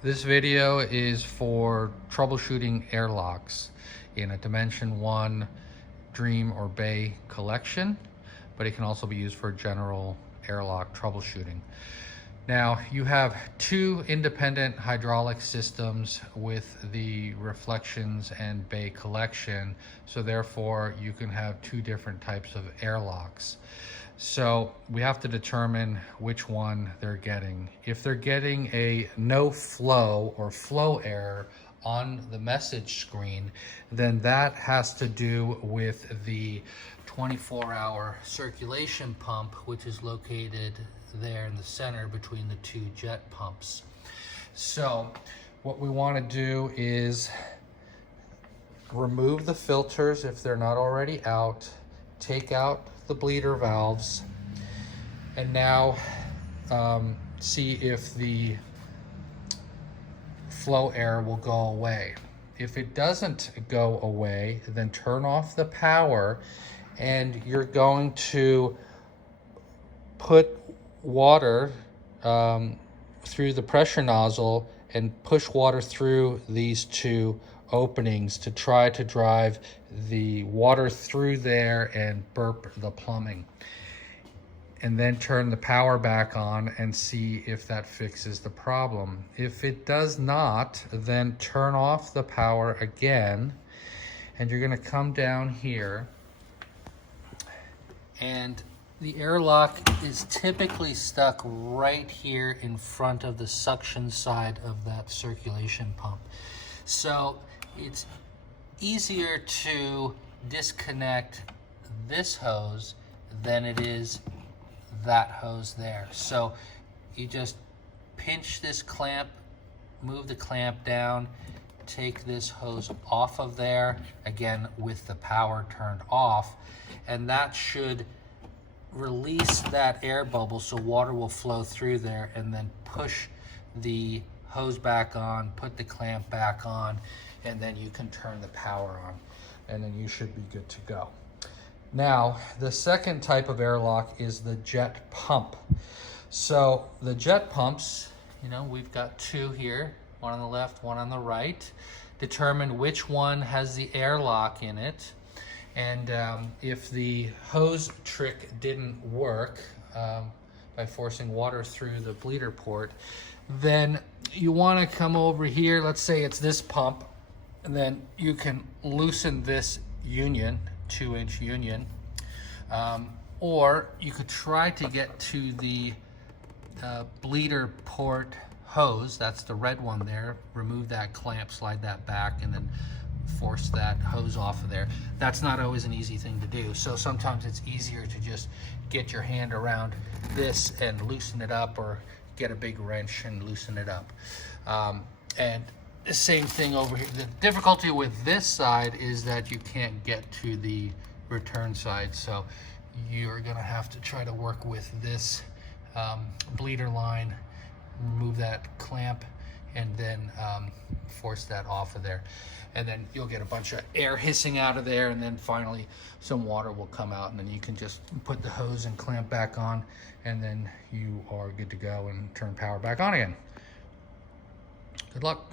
This video is for troubleshooting airlocks in a Dimension 1 Dream or Bay collection, but it can also be used for general airlock troubleshooting. Now, you have two independent hydraulic systems with the reflections and bay collection, so therefore you can have two different types of airlocks. So we have to determine which one they're getting. If they're getting a no flow or flow error on the message screen, then that has to do with the 24-hour circulation pump, which is located there in the center between the two jet pumps. So what we want to do is remove the filters if they're not already out, take out the bleeder valves, and now see if the flow error will go away. If it doesn't go away, then turn off the power, and you're going to put water through the pressure nozzle and push water through these two openings to try to drive the water through there and burp the plumbing. And then turn the power back on and see if that fixes the problem. If it does not, then turn off the power again, and you're going to come down here, and the airlock is typically stuck right here in front of the suction side of that circulation pump. So it's easier to disconnect this hose than it is that hose there. So you just pinch this clamp, move the clamp down, take this hose off of there, again with the power turned off, and that should release that air bubble so water will flow through there, and then push the hose back on, put the clamp back on, and then you can turn the power on, and then you should be good to go. Now, the second type of airlock is the jet pump. So the jet pumps, we've got two here, one on the left, one on the right. Determine which one has the airlock in it. And if the hose trick didn't work by forcing water through the bleeder port, then you want to come over here. Let's say it's this pump, and then you can loosen this union, 2-inch union, or you could try to get to the bleeder port hose. That's the red one there. Remove that clamp, slide that back, and then force that hose off of there. That's not always an easy thing to do, so sometimes it's easier to just get your hand around this and loosen it up, or get a big wrench and loosen it up. And the same thing over here. The difficulty with this side is that you can't get to the return side, so you're gonna have to try to work with this bleeder line, remove that clamp, and then force that off of there. And then you'll get a bunch of air hissing out of there, and then finally some water will come out, and then you can just put the hose and clamp back on, and then you are good to go and turn power back on again. Good luck.